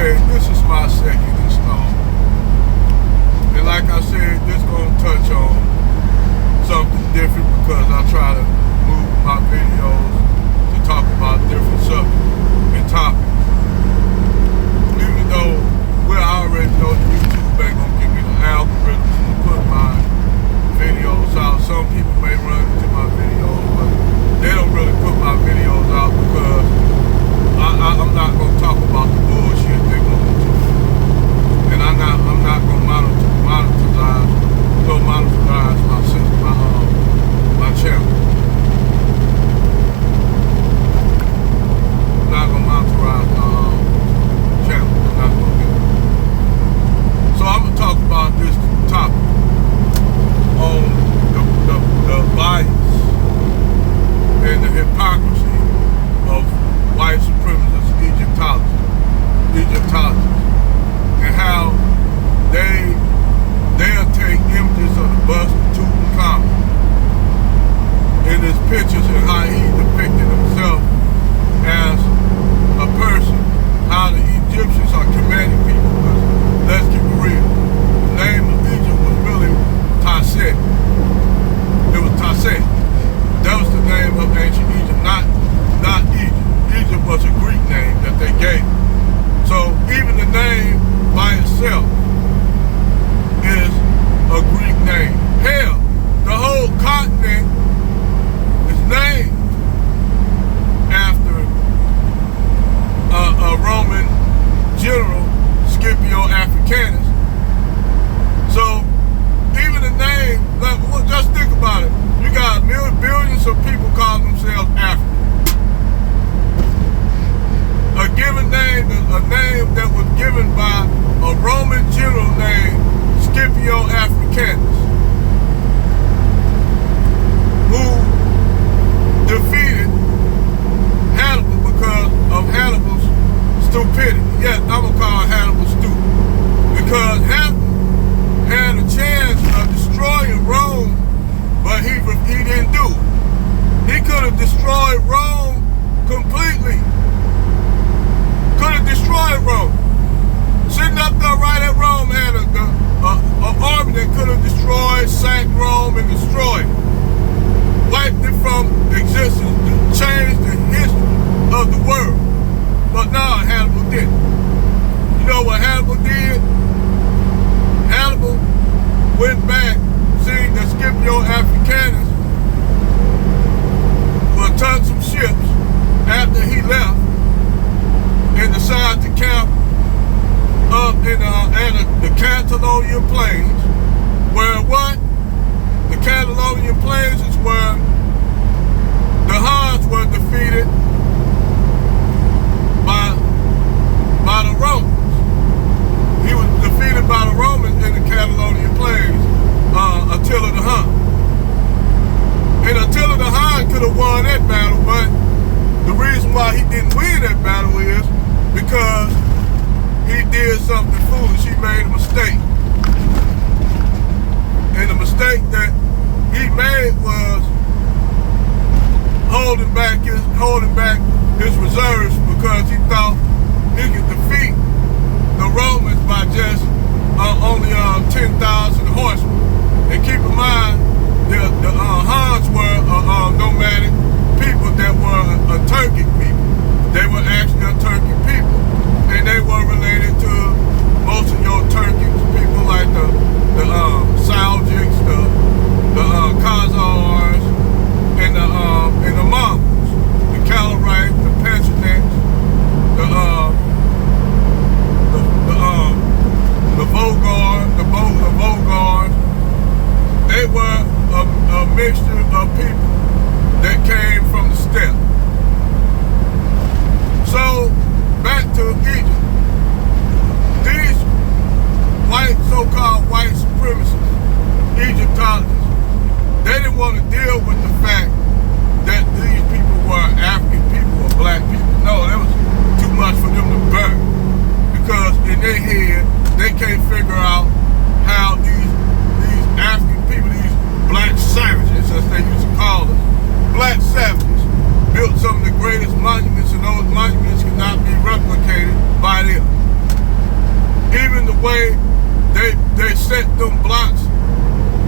Okay, this is my second installment. And like I said, this gonna touch on something different because I try to move my videos to talk about different subjects and topics. Even though we already know that YouTube ain't gonna give me the algorithm to put my videos out. Some people may run into my videos, but they don't really put my videos out because I'm not gonna talk about the bullshit they want me to. And I'm not gonna monetize my channel. I'm not gonna monetize my channel. I'm not gonna do it. So I'm gonna talk about this topic on the bias and the hypocrisy of white supremacist Egyptologists and how they'll take images of the bust of Tutankhamun in his pictures and how he depicted himself as a person, how the Egyptians are Kemit people. Let's keep it real. The name of Egypt was really Taset. It was Taset. That was the name of ancient Egypt, not Egypt. Egypt was a Greek name that they gave. So even the name by itself is a Greek name. Hell, the whole continent is named after a Roman general, Scipio Africanus. So even the name, just think about it. You got billions of people calling themselves African. A given name is a name that was given by a Roman general named Scipio Africanus, who defeated Hannibal because of Hannibal's stupidity. Yeah, I'm gonna call Hannibal stupid because Hannibal had a chance of destroying Rome, but he didn't do it. He could have destroyed Rome completely. Could have destroyed Rome. Sitting up there right at Rome had an army that could have destroyed, sacked Rome, and destroyed it. Wiped it from existence, changed the history of the world. But no, Hannibal didn't. You know what Hannibal did? Hannibal went back, seeing that Scipio Africanus took some ships after he left and decided to camp up in the Catalonian Plains, where what? The Catalonian Plains is where the Huns were defeated by the Romans. He was defeated by the Romans in the Catalonian Plains, Attila the Hun. And Attila the Hun could have won that battle, but the reason why he didn't win that battle is because he did something foolish. He made a mistake. And the mistake that he made was holding back his reserves because he thought he could defeat the Romans by just only 10,000 horsemen. And keep in mind, the Huns were nomadic people that were a Turkic people. They were actually a Turkic people, and they were related to most of your Turkic people, like the Seljuks, the Khazars, and the Mongols, the Calarites, the Pechenegs, the Vogars. They were a mixture of people that came from the steppe. So, back to Egypt. These so-called white supremacists, Egyptologists, they didn't want to deal with the fact that these people were African people or black people. No, that was too much for them to bear. Because in their head, they can't figure out how these African people, these black savages, as they used to call us, black savages, built some of the greatest monuments, and those monuments cannot be replicated by them. set them blocks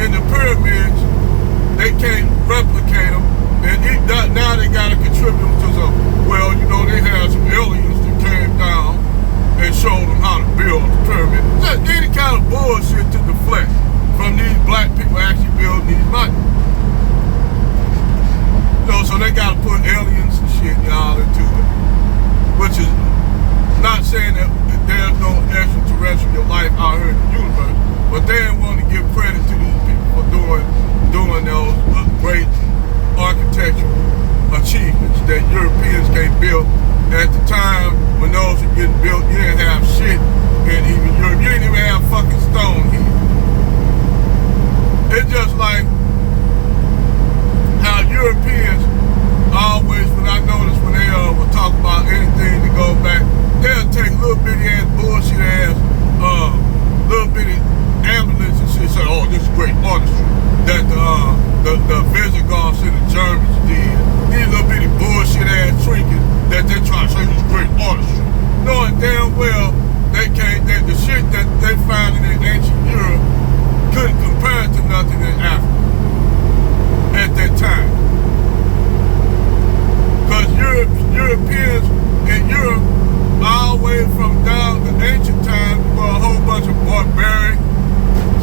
in the pyramids, they can't replicate them. And now they got to contribute to some, well, you know, they had some aliens that came down and showed them how to build the pyramid. Just any kind of bullshit to deflect from these black people actually building these monuments. You know, so they got to put aliens and shit, y'all, into it. Which is not saying that there's no extraterrestrial life out here in the universe, but they didn't want to give credit to these people for doing those great architectural achievements that Europeans can't build. At the time when those were getting built, you didn't have shit in even Europe. You didn't even have fucking stone here. It's just like how Europeans always, when I notice when they will talk about anything to go back, they'll take little bitty ass bullshit ass little bitty ambulance and shit, say, oh, this is great artistry that the Visigoths and the Germans did. These little bitty bullshit ass trinkets that they try to say this is great artistry. Knowing damn well they can't, that the shit that they found in ancient Europe couldn't compare to nothing in Africa at that time. Because Europeans in Europe, all the way from down to ancient times, were a whole bunch of barbaric,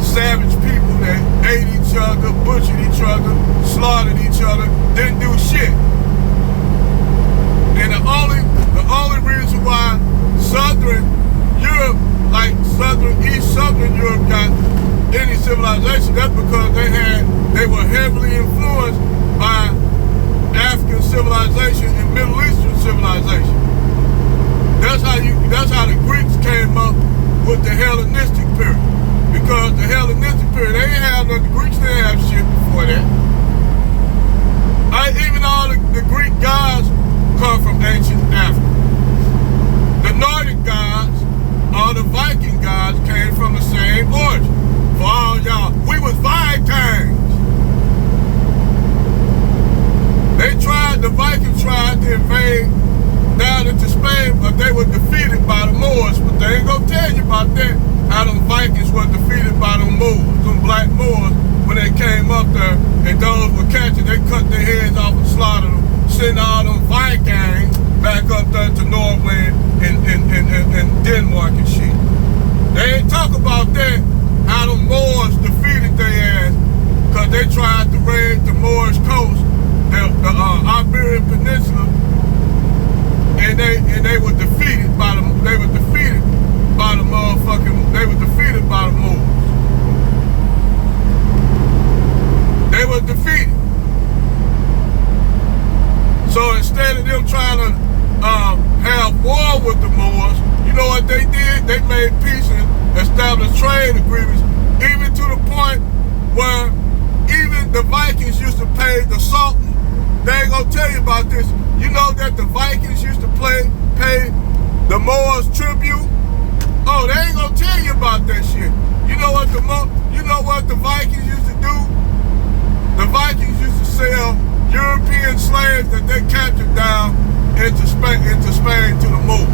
savage people that ate each other, butchered each other, slaughtered each other, didn't do shit. And the only reason why Southern Europe, like Southern Europe got any civilization, that's because they were heavily influenced by African civilization and Middle Eastern civilization. That's how the Greeks came up with the Hellenistic period. Because the Hellenistic period, they didn't have nothing, the Greeks didn't have shit before that. Even all the Greek gods come from ancient Africa. The Nordic gods, all the Viking gods came from the same origin. For all y'all, we was Vikings. The Vikings tried to invade down into Spain, but they were defeated by the Moors. But they ain't gonna tell you about that, how them Vikings were defeated by them Moors, them black Moors, when they came up there, and those were captured, they cut their heads off and slaughtered them, sent all them Vikings back up there to Norway and Denmark and shit. They ain't talk about that, how the Moors defeated their ass, because they tried to raid the Moorish coast, the Iberian Peninsula, and they were defeated by the Moors. They were defeated. So instead of them trying to have war with the Moors, you know what they did? They made peace and established trade agreements, even to the point where even the Vikings used to pay the Sultan. They ain't gonna tell you about this. You know that the Vikings used to pay the Moors tribute? Oh, they ain't gonna tell you about that shit. You know what the Vikings used to do? The Vikings used to sell European slaves that they captured down into Spain to the Moors.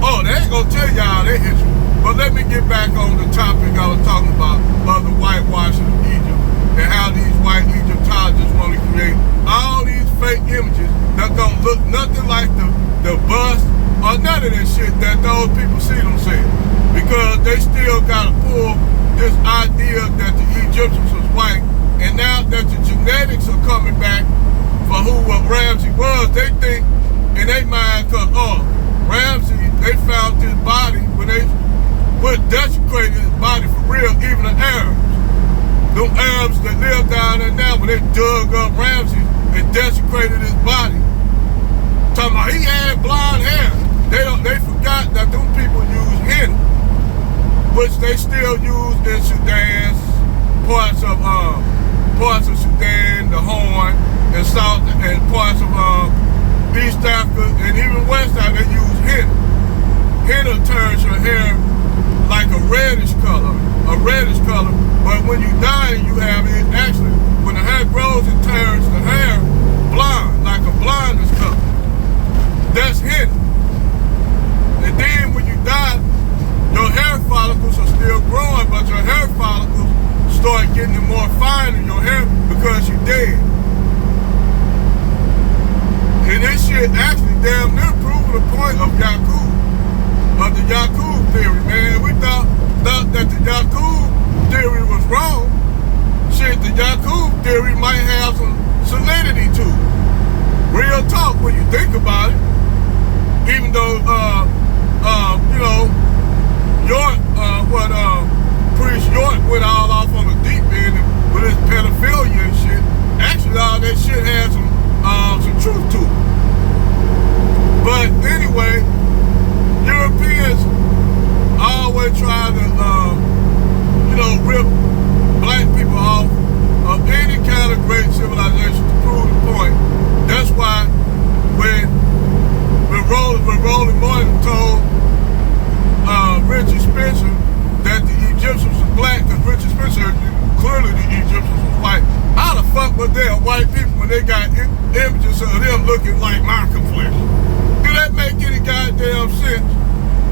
Oh, they ain't gonna tell y'all their history. But let me get back on the topic I was talking about of the whitewashing of Egypt and how these white Egyptologists want to create all these fake images that don't look nothing like the bust or none of that shit that those people see themselves. Because they still got to pull this idea that the Egyptians was white, and now that the genetics are coming back for what Ramsey was, they think in their mind, because, Ramsey, they found his body when they desecrated his body for real, even the Arabs. Them Arabs that live down there now, when they dug up Ramsey and desecrated his body, talking about he had blonde hair. They forgot that them people use henna, which they still use in Sudan, parts of Sudan, the Horn, and South, and parts of East Africa, and even West Africa. They use henna. Henna turns your hair like a reddish color, but when you dye it, you have it actually, when the hair grows, it turns the hair blonde, like a blondness color. That's henna. And then when you dye, your hair follicles are still growing, but your hair getting it more fine in your hair because you're dead. And this shit actually damn near proving the point of Yakub, of the Yakub theory, man. We thought that the Yakub theory was wrong. Shit, the Yakub theory might have some solidity to it. Real talk when you think about it. Even though, you know, York, Priest York went all off on the deep end with his pedophilia and shit. Actually, all that shit had some truth to it. But anyway, Europeans always try to, you know, rip black people off of any kind of great civilization to prove the point. That's why when Rolling Martin told Richard Spencer that the Egyptians were black, because Richard Spencer, clearly the Egyptians were white. How the fuck was they white people when they got images of them looking like my complexion? Do that make any goddamn sense?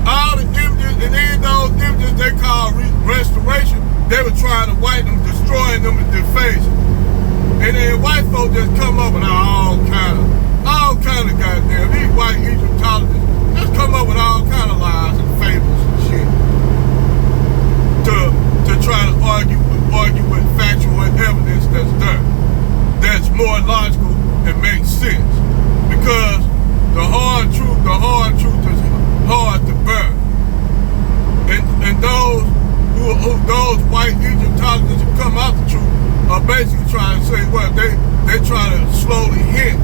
All the images, and then those images they call restoration, they were trying to white them, destroying them and defacing. And then white folks just come up with all kind of goddamn, these white Egyptologists just come up with all kind of lies and fables and shit to try to argue with factual evidence that's more logical and makes sense. Because the hard truth is hard to bear. And those white Egyptologists who come out the truth are basically trying to say, well, they try to slowly hint,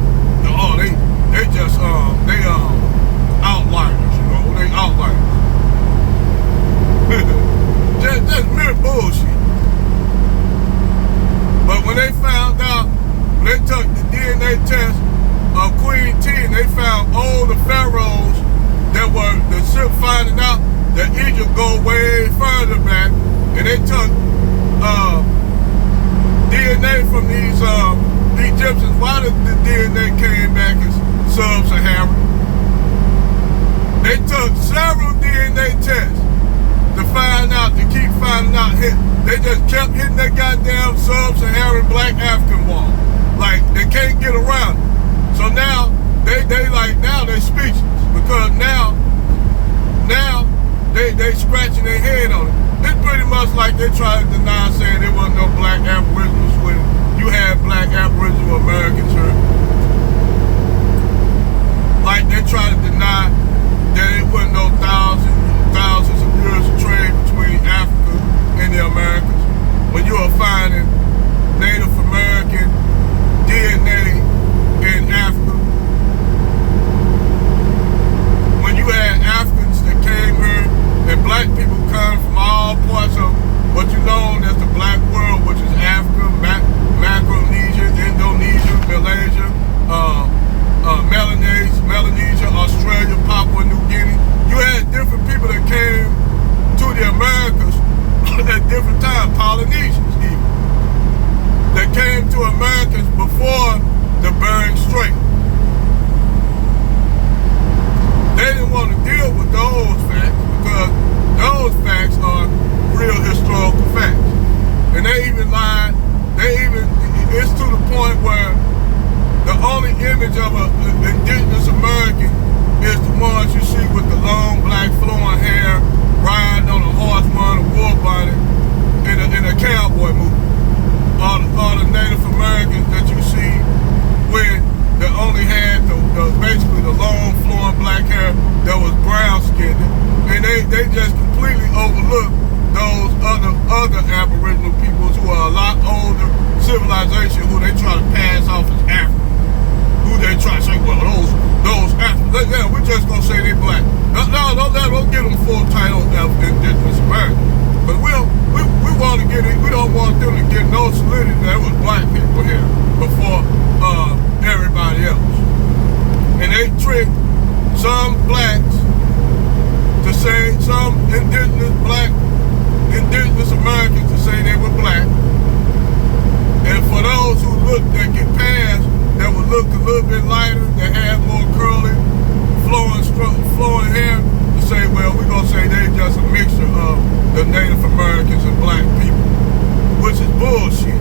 they just outliers, you know, they outliers. just mere bullshit. But when they found out, when they took the DNA test of Queen T, and they found all the pharaohs that were the ship finding out that Egypt go way further back, and they took DNA from these Egyptians. Why the DNA came back as Subsahara? They took several DNA tests to find out, to keep finding out. They just kept hitting that goddamn Sub-Saharan black African wall. Like, they can't get around it. So now, they speechless. Because now they scratching their head on it. It's pretty much like they try to deny saying there wasn't no black Aboriginals when you had black Aboriginal Americans here. Like they try to deny that it wasn't no thousands of years of trade between Africa and the Americas. When you are finding Native American DNA in Africa. When you had Africans that came here, and black people come from all parts of what you know as the black world, which is Africa, Micronesia, Indonesia, Malaysia, Melanesia, Australia, Papua New Guinea. You had different people that came to the Americas at different times, Polynesians even, that came to Americas before the Bering Strait. They didn't want to deal with those facts because those facts are real historical facts. And they even lied, it's to the point where the only image of an indigenous American is the ones you see with the long black flowing hair, riding on a horse wearing a war bonnet in a cowboy movie. All the Native Americans that you see when they only had basically the long flowing black hair that was brown skinned. And they just completely overlooked those other Aboriginal peoples who are a lot older civilization who they try to pass off as African. Who they try to say, well, those Africans, yeah, we're just gonna say they black. No, don't get them full title of indigenous American. But we want to get it, we don't want them to get no solidity that it was black people here before everybody else. And they tricked some blacks to say, some indigenous Americans to say they were black. And for those who that get past, that would look a little bit lighter, that had more curly, flowing hair, to say, well, we're gonna say they just a mixture of the Native Americans and black people, which is bullshit.